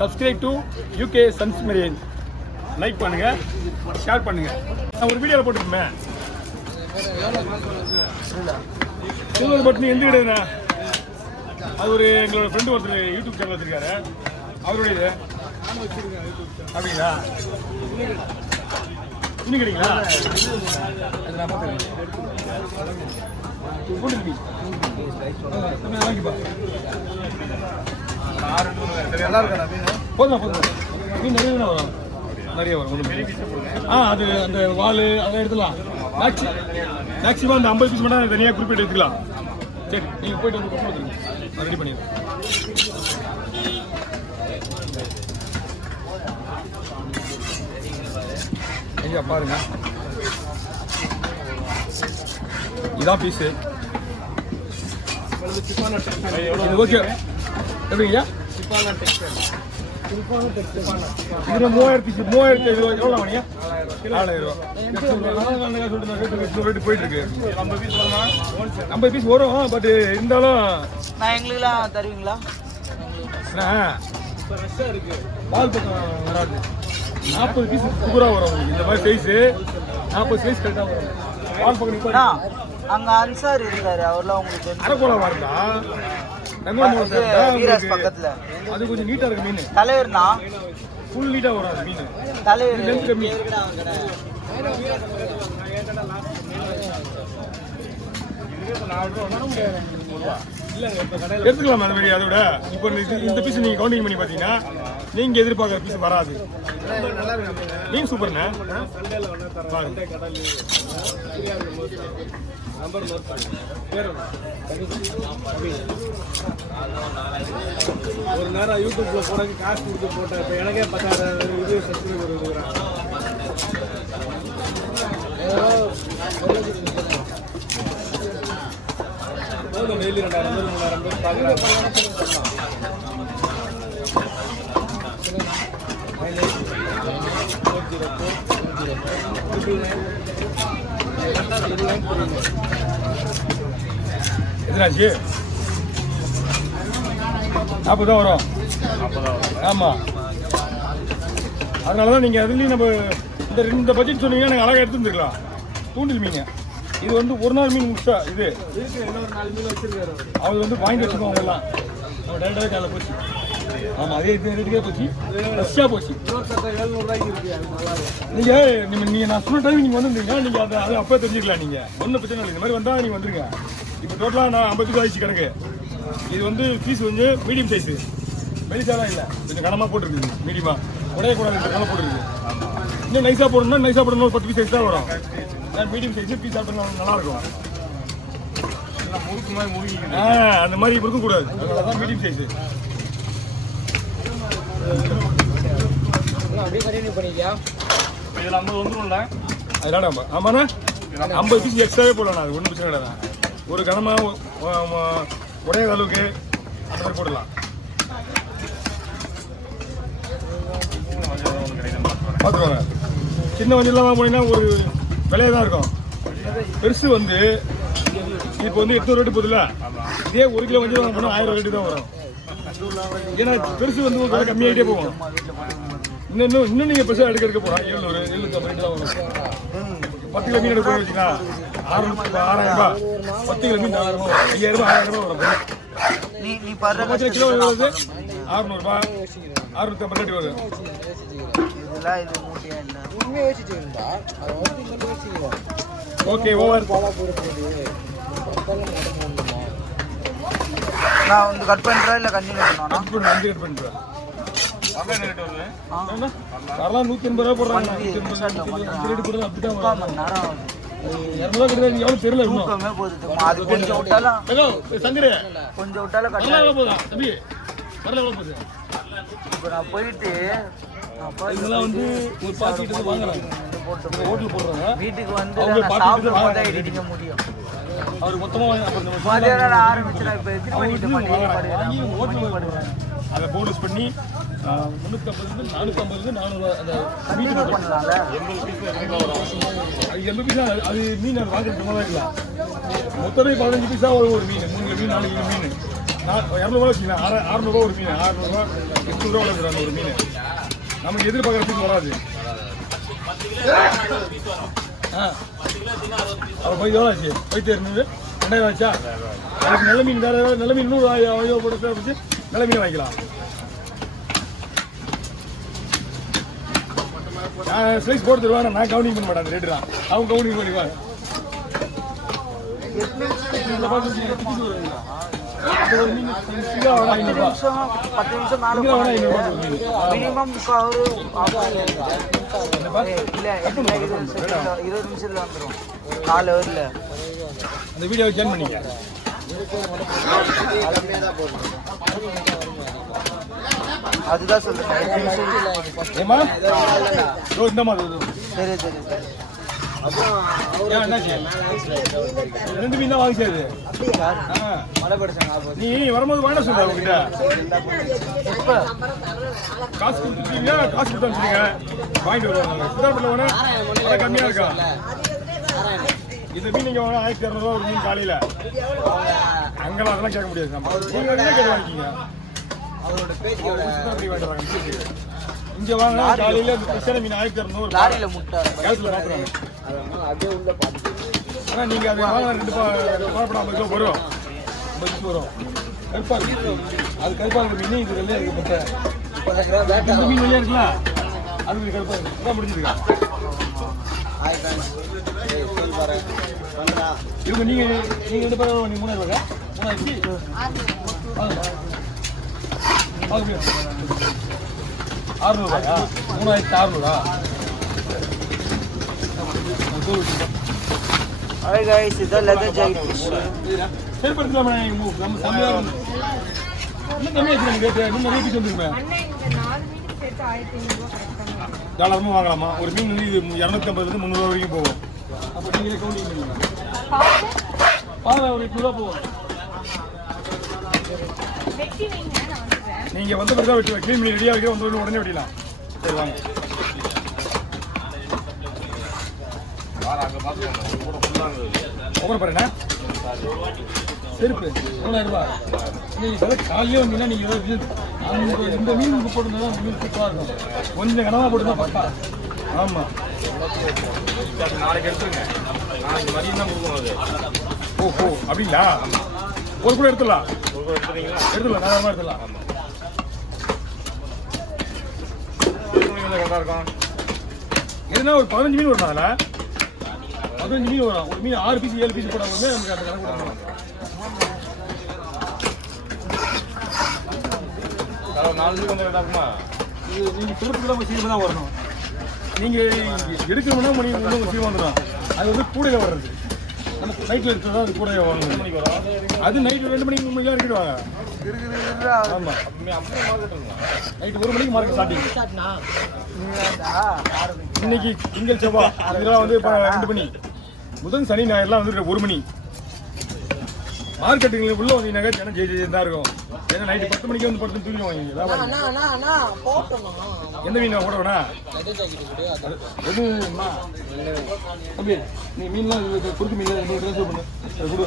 Subscribe to UK sons marine. Like பண்ணுங்க, share பண்ணுங்க. நான் ஒரு வீடியோவில் போட்டுருப்பேன். சில்வர் பட்டன் எந்த கிடையாதுண்ணா, அது ஒரு எங்களோட ஃப்ரெண்டு ஒருத்தர் யூடியூப் சேனல் வச்சிருக்காரு, அவருடைய அப்படிங்களா? துணி கிடைங்களா? போதும் போதும், மீன் நிறைய வரும், நிறைய வரும். அது அந்த வால் அதெல்லாம் எடுத்துக்கலாம். மேக்ஸிமம் அந்த 50 பீஸ் மட்டும் தனியாக குறிப்பிட்டு எடுத்துக்கலாம். சரி, நீங்கள் போயிட்டு வந்து கொடுத்து வந்துருங்க, ரெடி பண்ணிடுங்க. ஐயா பாருங்க, இதான் பீஸு. இது ஓகே எப்படிங்கய்யா? இது 3500 எவ்வளோ வாங்கியா? 4000 ரேட்டு போயிட்டு இருக்கு. 50 பீஸ் வரும், பட் இருந்தாலும் நான் எங்களுக்குலாம் தருவீங்களா? பால் பக்கம் வராது. 40 பீஸ் சூப்பராக வரும் இந்த மாதிரி சைஸு. 40 சைஸ் கரெக்டாக வரும். பால் பக்கம் அங்கே அன்சார் இருக்காரு, அவர்லாம் உங்களுக்கு அரக்கோலா வருதா? வீராஸ் பக்கத்தில். அது கொஞ்சம் நீட்டாக இருக்கு மீன். தலைவர்னா ஃபுல் நீட்டாக வரும் அது மீன். தலைவர் லென்த் கம்மி. எடுத்துக்கலாம் அந்த மாதிரி. அதை விட இப்போ இந்த பீஸ் நீங்கள் கவுண்டிங் பண்ணி பார்த்தீங்கன்னா நீங்கள் எதிர்பார்க்குற பீஸ் வராது. மீன் சூப்பர்ண்ணே. ஒரு நேரம் யூடியூப்ல போறதுக்கு காசு கொடுத்து போட்டேன். இப்போ எனக்கே 10,000 இது சப்ஸ்கிரைபர் இருக்கிறேன். டெய்லி 2000 பேர் 3000 பேர் பார்க்குறாங்க. எதுனாச்சு 40 தான் வரும். ஆமாம், அதனால தான் நீங்கள் அதுலேயும் நம்ம இந்த பட்ஜெட் சொன்னீங்கன்னா நாங்கள் அழகாக எடுத்துருந்துருக்கலாம். தூண்டில் மீன் இது வந்து ஒரு நாள் மீன் முடிச்சா இது இன்னொரு 4 மீன் வச்சிருக்காரு. அவங்க வந்து பாயிண்ட் வச்சுக்கோங்க எல்லாம். நம்ம டேரக்டாக காலையில் போச்சு. ஆமாம், அதே ரேட்டுக்கே போச்சு, ஃப்ரெஷ்ஷாக போச்சு. 700 ரூபாய்க்கு இருக்கு. நீங்கள் நான் சொன்ன டைம் நீங்கள் வந்துருந்தீங்க, நீங்கள் அதை அப்போ தெரிஞ்சுக்கலாம். நீங்கள் ஒன்றும் பிரச்சனை இல்லை. இந்த மாதிரி வந்தால் நீங்கள் வந்துருங்க. இப்போ டோட்டலாக நான் 50 பீஸ் ஆயிடுச்சு கணக்கு. இது வந்து பீஸ் வந்து மீடியம் சைஸு, மெலிசாலாம் இல்லை, கொஞ்சம் கனமாக போட்டுருக்குது. மீடியமாக உடையக்கூடாது கனமாக போட்டுருக்கு. இன்னும் நைஸாக போடணும்னா நைஸாக போடணும். ஒரு 10 பீஸ் சைஸ் தான் வரும். மீடியம் சைஸு பீஸ் சாப்பிட்டா நல்லாயிருக்கும். அந்த மாதிரி இருக்கக்கூடாது, அதனால தான் மீடியம் சைஸு. அப்படியே கண்டினியூ பண்ணிக்கியா? இதில் 50 வந்துடும்ல, அதனால ஆமாண்ணா 50 பீஸ் எக்ஸ்ட்ராவே போடலாம். அது ஒன்றும் பிரச்சனை கிடையாது. ஒரு கனமாக உடைய அளவுக்கு அந்த மாதிரி போடலாம். பார்த்துக்கோங்க, சின்ன வஞ்சல்லாம் போனீங்கன்னா ஒரு விலையாக தான் இருக்கும். பெருசு வந்து இப்போ வந்து 800 ரேட்டு போதில்ல, இதே 1 கிலோ வஞ்சல் வாங்க போனால் 1000 ரேட்டு தான் வரும். ஏன்னா பெருசு வந்து விலை கம்மியாகிட்டே போகும். இன்னும் நீங்கள் பெருசாக எடுக்க போகிறோம் 700 750 ரேட்டு தான் வரும். 10 கிலோ மீன் எடுக்க போய் வச்சுன்னா 6000 ரூபாய், 10 கிலோ மீன் 4000 ரூபாய், 5000 ரூபாய் 1000 ரூபாய் வரும். நீ பர்ற கிலோ வருது 600 ரூபாய், 650 ரேட்டு வருது. இதெல்லாம் இது மூட்டையா என்ன உண்மையை யோசிச்சுருந்தா அதை வந்து இங்கே யோசிச்சுக்குவோம். Okay, over. நான் வந்து கட் பண்ணுறேன் இல்லை கண்டினியூ பண்ணுவேன். கட் பண்ணுறேன். வரலாம் 180 ரூபா போடுறாங்க. 180 ரேட்டு போடுறது அப்படி தான் வரும். 3 நேரம் ஆகுது. 200 கிடையாது, எவ்வளோ தெரியல. தூக்கமே போகுது. அது கொஞ்சம் விட்டாலும் சங்கரே கொஞ்சம் விட்டாலும் கட்டலாம் போதா தம்பி வரல எவ்வளோ போகுது. இப்போ நான் போயிட்டு இதெல்லாம் வந்து ஒரு பாக்கெட்டு வாங்குறாங்க, ஹோட்டல் போடுறாங்க. வீட்டுக்கு வந்து சாப்பிடும் போது தான் எடிட்டிங்க முடியும். அவர் மொத்தமாக மதியானம் ஆரம்பிச்சுனா இப்போ எத்தனை மணிக்கு பண்ணுவேன். அதை போனஸ் பண்ணி 350 450 400 அந்த வீட்டுக்கு பண்ணலாம்ல. 80 பீஸா அது மீன் அது வாங்குறது சும்மா தான் இருக்கலாம். மொத்தமே 15 பீஸா ஒரு மீன், 3 மீன் 4 மீன். நான் 200 வச்சுக்கலாம். 600 ஒரு மீன், 600 800 வளர்க்குறாங்க ஒரு மீன். நமக்கு எதிர்பார்க்கறதுக்கு வராது. அப்போ போய் எவ்வளோ ஆச்சு? போய் தேர்ந்து 2000 ஆச்சா? அதுக்கு நல்ல மீன் வேறு நல்ல மீன் 100 போட்டு வச்சு நல்ல மீன் வாங்கிக்கலாம். நான் ஸ்லைஸ் போட்டு தருவேன், நான் கவுனிங் பண்ண மாட்டேன். அந்த ரேட்டு தான் அவங்க கவுனிங் பண்ணிக்குவாங்க. மினிமம் 20 நிமிஷத்துல வந்துடும். 4 ஹவர்ல அந்த வீடியோவை சேஞ்ச் பண்ணிக்க. அதுதான் சொல்றேன். ஏமா இந்த மாதிரி சரி சரி சரி. ரெண்டு மீன் தான் வாங்கி சேருது. நீ வரும்போது வாங்க சொல்ற உங்ககிட்ட காசு கொடுத்துருக்கீங்க, காசு கொடுத்து அனுப்பிச்சிருங்க, வாங்கிட்டு வருவாங்க. சித்தார்பட்டில் வேணா விலை கம்மியா இருக்கா? இந்த மீன் நீங்க வாங்க 1200 ஒரு மீன் காலையில. அங்கெல்லாம் அதெல்லாம் கேட்க முடியாது. நம்ம நீங்க கேட்டு வாங்கிக்கீங்க. இங்க வாங்க காலையில பிரச்சனை மீன் 1200 லாரியில முட்டை கேஸ்ல பாக்குறாங்க. ஆனா நீங்க அதை வாங்க 2 50 கிலோ வரும், 50 கிலோ வரும். கருப்பா இருக்கு, அது கருப்பா இருக்கு மீன். இது வெள்ளையா இருக்கு முட்டை. இந்த மீன் வெள்ளையா இருக்குல்ல, அது கருப்பா இருக்கு. இதான் முடிஞ்சிருக்கா இவங்க. நீங்க 2 பேரும் நீங்க 3000 ரூபாய் 600 ரூபாயா? 3600. Hi guys, இதான் leather jacket fish. சரி படுத்தலாமா? நம்ம சமையா இன்னும் கம்மியா இருக்கு. நம்ம ரேட்டு இன்னும் நிறைய பீஸ் வந்துருமே. தாராளமாக வாங்கலாமா? ஒரு மீன் வந்து 250 300 ரூபா வரைக்கும் போகும். அப்போ நீங்களே கவுண்டிங் பண்ணுங்க. பாருங்க, ஒரு 800 ரூபா போகும். நீங்க வந்த பிறகு வெட்டி க்ளீன் பண்ணி ரெடியாக வைக்க வந்து உடனே வெட்டிடலாம். சரி வாங்க. ஓப்பன் பாருண்ணா. செருப்பு 3000 ரூபாய். நீங்கள் காலையிலே வந்தீங்கன்னா நீங்கள் இந்த மீன் போட்டுருந்தா மீன் சூப்பராக இருக்கும். கொஞ்சம் கனமாக போட்டுருந்தா பக்கா. ஆமாம், நாளைக்கு எடுத்துருங்க. நாளைக்கு மதியம் தான் கொடுக்கணும் அது. ஓஹோ அப்படிங்களா? ஒரு கூட எடுத்துடலாம். எடுத்துடலாம், தாராளமாக எடுத்துடலாம். கரெக்டாக இருக்கும். எதுனா ஒரு 15 மீன் வரும். அதில் 15 மீன் வரும். ஒரு மீன் 6 பீஸ் 7 பீஸ் போட வந்து நமக்கு அந்த கணக்கு கொடுக்கணும். 4 மீன் வந்து கரெக்டாகுமா? இது நீங்கள் திருப்பதியில் சீக்கிரம் தான் வரணும். நீங்கள் எடுக்கணும்னா மணி சீக்கிரம் வந்துடும். அது வந்து கூடையில் வர்றது. நம்ம நைட்டில் இருக்கிறதா அது கூடையை வாங்கணும். 2 மணிக்கு வரும். அது நைட்டு 2 மணிக்கு 3 மணிக்கெலாம் இருக்கிடுவாங்க. ஆமாம், நைட்டு 1 மணிக்கு மார்க்கெட் ஸ்டார்டிங். இன்னைக்கு திங்கள் செவ்வாய் இதெல்லாம் வந்து 2 மணி. புதன் சனி ஞாயிறுலாம் வந்து 1 மணி. மார்க்கெட்டுங்களுக்கு உள்ள வந்தீங்கன்னாக்கா ஜனம் ஜெய் தான் இருக்கும். ஏன்னா நைட்டு 10 மணிக்கு வந்து படுத்து தூக்கி வாங்கிங்க. எந்த மீன் கூட வேணா எது? நீ மீன்லாம் குறுக்கு மீன் பண்ணு கொடு.